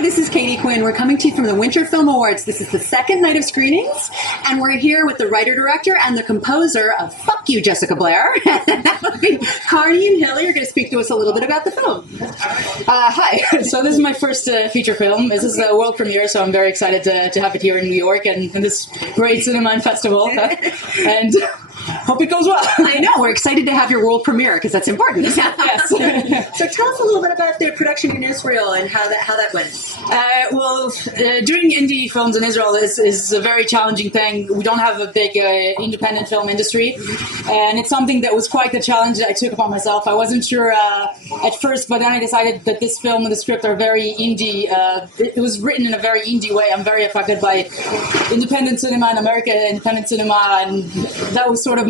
Hi, this is Katie Quinn. We're coming to you from the Winter Film Awards. This is the second night of screenings, and we're here with the writer-director and the composer of Fuck You, Jessica Blair. Carney and Hilly are going to speak to us a little bit about the film. Hi. So this is my first feature film. This is a world premiere, so I'm very excited to have it here in New York and in this great cinema and festival. And hope it goes well. I know. We're excited to have your world premiere because that's important. Yes. So tell us a little bit about the production in Israel and how that went. Doing indie films in Israel is a very challenging thing. We don't have a big independent film industry, and it's something that was quite the challenge that I took upon myself. I wasn't sure at first, but then I decided that this film and the script are very indie. It was written in a very indie way. I'm very affected by independent cinema in America, independent cinema, and that was sort of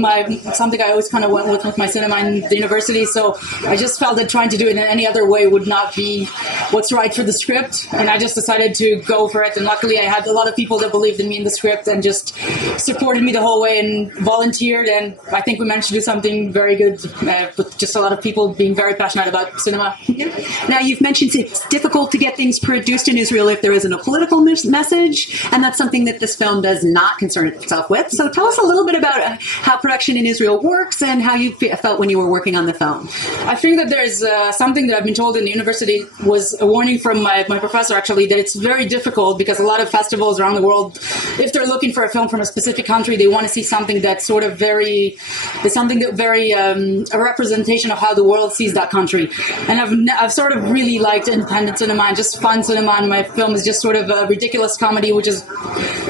something I always kind of went with my cinema in the university. So I just felt that trying to do it in any other way would not be what's right for the script, and I just decided to go for it. And luckily I had a lot of people that believed in me in the script and just supported me the whole way and volunteered, and I think we managed to do something very good with just a lot of people being very passionate about cinema. Yeah. Now, you've mentioned it's difficult to get things produced in Israel if there isn't a political message, and that's something that this film does not concern itself with. So tell us a little bit about how production in Israel works and how you felt when you were working on the film. I think that there's something that I've been told in the university was a warning from my professor, actually, that it's very difficult because a lot of festivals around the world, if they're looking for a film from a specific country, they want to see something that's sort of a representation of how the world sees that country. And I've sort of really liked independent cinema and just fun cinema, and my film is just sort of a ridiculous comedy, which is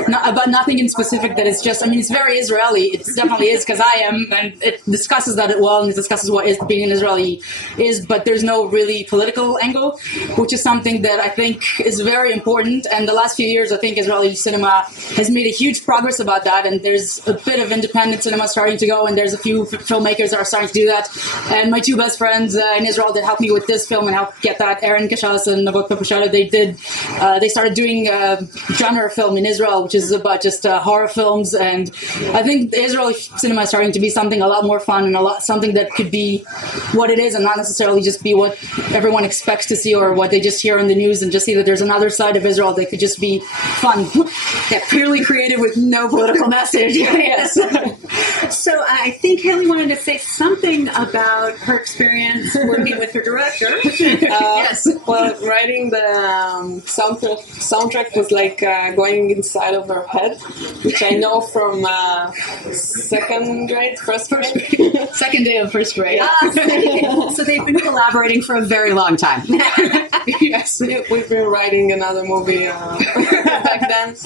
not about nothing in specific. That it's just, I mean, it's very Israeli. It definitely is, because I am, and it discusses that well, and it discusses what being an Israeli is, but there's no really political angle, which is something that I think is very important. And the last few years, I think Israeli cinema has made a huge progress about that, and there's a bit of independent cinema starting to go, and there's a few filmmakers that are starting to do that. And my two best friends in Israel that helped me with this film and helped get that, Aaron Kashas and Navot Papushada, they started doing a genre film in Israel, which is about just horror films. And I think the Israeli cinema is starting to be something a lot more fun and something that could be what it is and not necessarily just be what everyone expects to see or what they just hear on the news, and just see that there's another side of Israel that could just be fun. Yeah, purely creative with no political message. Yes. So I think Haley wanted to say something about her experience working with her director. Yes. Well, writing the soundtrack was like going inside of her head, which I know from first grade. Second day of first grade. So they've been collaborating for a very long time. Yes, we've been writing another movie back then.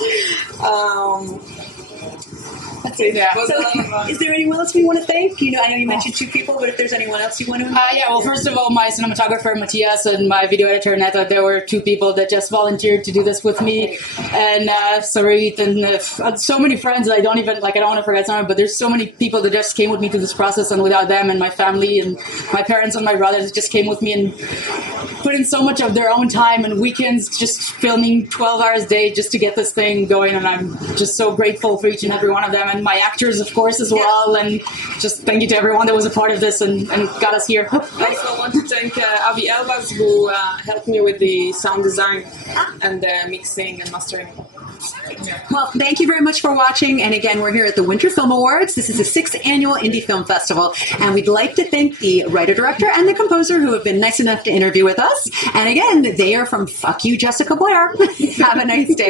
That's it. Yeah. So, is there anyone else we want to thank? I know you mentioned two people, but if there's anyone else you want to yeah, well, first of all, my cinematographer, Matthias, and my video editor, Neta, there were two people that just volunteered to do this with me. And Sarit, and so many friends that I don't want to forget someone, but there's so many people that just came with me through this process, and without them and my family and my parents and my brothers just came with me and put in so much of their own time and weekends just filming 12 hours a day just to get this thing going. And I'm just so grateful for each and every one of them, and my actors, of course, as well. And just thank you to everyone that was a part of this and got us here. I also want to thank Avi Elbaz, who helped me with the sound design and the mixing and mastering. Well, thank you very much for watching. And again, we're here at the Winter Film Awards. This is the 6th annual Indie Film Festival. And we'd like to thank the writer-director and the composer who have been nice enough to interview with us. And again, they are from Fuck You, Jessica Blair. Have a nice day.